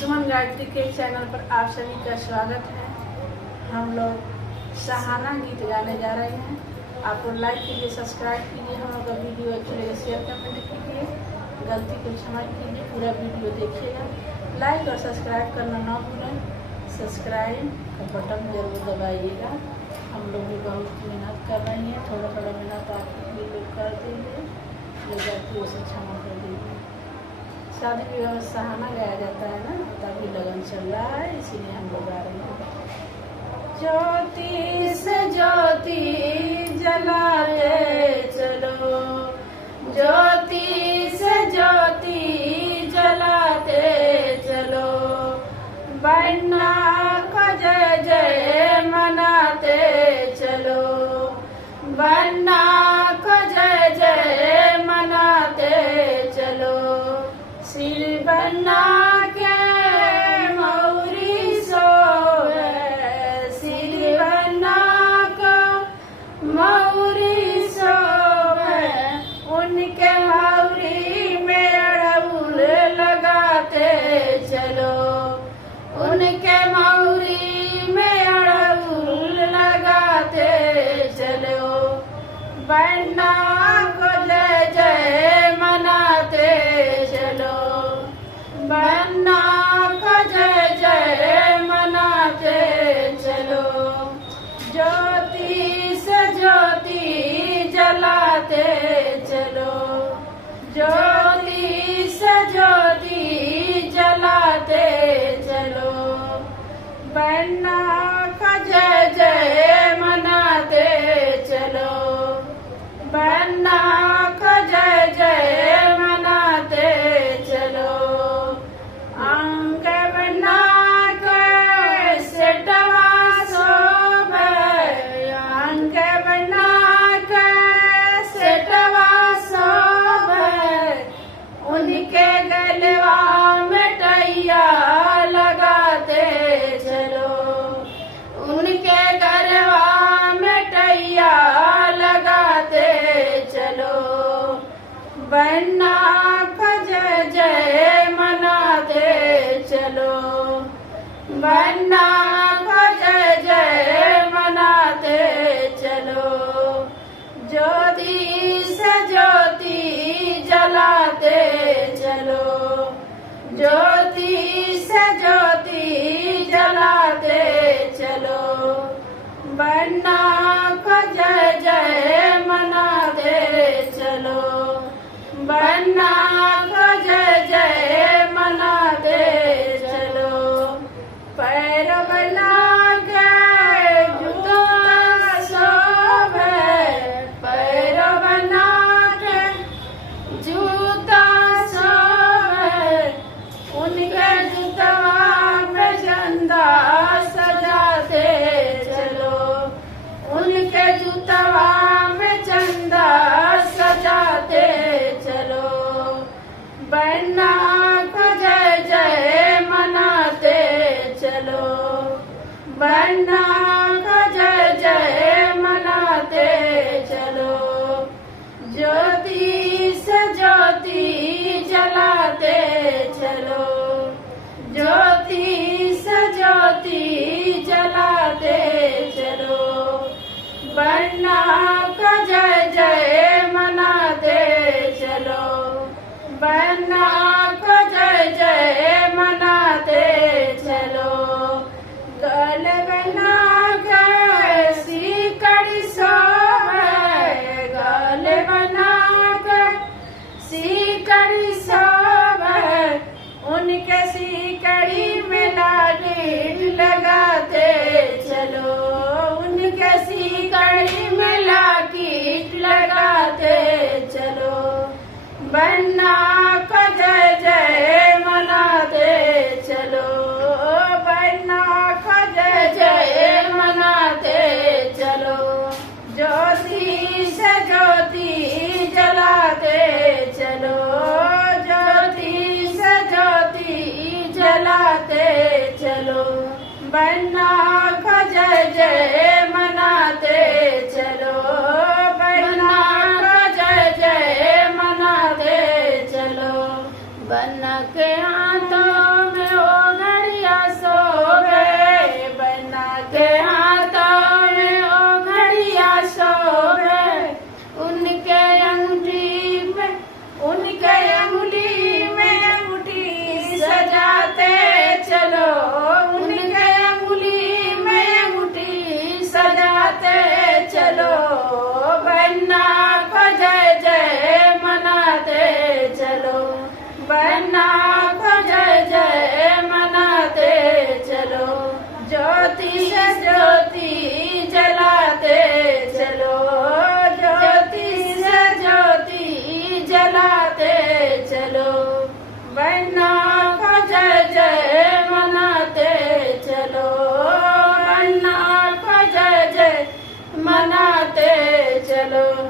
सुमन गायत्री के चैनल पर आप सभी का स्वागत है। हम लोग सहाना गीत गाने जा रहे हैं। आप लोग लाइक कीजिए, सब्सक्राइब कीजिए। हम लोग का वीडियो अच्छी लगे शेयर कमेंट कीजिए, गलती को क्षमा कीजिए। पूरा वीडियो देखिएगा, लाइक और सब्सक्राइब करना ना भूलें। सब्सक्राइब का बटन जरूर दबाइएगा। हम लोग भी बहुत मेहनत कर रहे हैं, थोड़ा थोड़ा मेहनत आप भी लोग कर देंगे, जो गलती उसे क्षमा कर दीजिए। शादी विवाह में सहाना गाया जाता है ना, तभी लगन चल रहा है, इसीलिए हम लोग गा रहे हैं। ज्योति से ज्योति जलाते चलो, ज्योति से ज्योति जलाते चलो, बन्ना का जय जय मनाते चलो, बन्ना का जय जय मनाते चलो। श्री बन्ना के मौरी सोवे, श्री बन्ना का मौरी सोवे, उनके मौरी में अड़हुल लगाते चलो, उनके मौरी में अड़हुल लगाते चलो, बन्ना को जय जय मनाते चलो, बन्ना को जय जय मनाते चलो। ज्योति से ज्योति जलाते चलो, ज्योति से ज्योति जलाते चलो, बन्ना का जय जय मनाते चलो, बन्ना का जय जय मनाते चलो। अंक बन्ना के सेठवा सोभे, अंक बन्ना के सेठवा सोभे, उनके गलवा में टैया लगाते चलो, उनके गलवा में टैया लगाते चलो, बन्ना का जय जय मनाते चलो, बन्ना का जय जय मनाते चलो। ज्योति से ज्योति जलाते चलो, ज्योति से ज्योति जलाते चलो, बन्ना का जय जय मनाते चलो, बन्ना का जय जय मनाते चलो। पैर बना के जूता शोभे, पैर बना के जूता शोभे, उनके जूतवा में चंदा सजाते चलो, उनके जूतवा में चंदा सजाते चलो, बन्ना का जय जय मनाते चलो, बन्ना का जय जय मनाते चलो। ज्योति से ज्योति जलाते चलो, ज्योति से ज्योति जलाते चलो, बन्ना का जय जय मनाते चलो, बन्ना का जय जय मनाते चलो। गल बना के सीकड़ी सोवे, गल बना के सीकड़ी सोवे, उनके सीकड़ी में लाठी लगाते चलो, उनके सीकड़ी में लाठी लगाते चलो, बन्ना का जय जय मनाते चलो, बन्ना का जय जय मनाते चलो। ज्योति से ज्योति जलाते चलो, ज्योति से ज्योति जलाते चलो, बन्ना का जय जय मनाते चलो, बन्ना का जय जय मनाते चलो। बन्ना के हाथों में प्रणाम।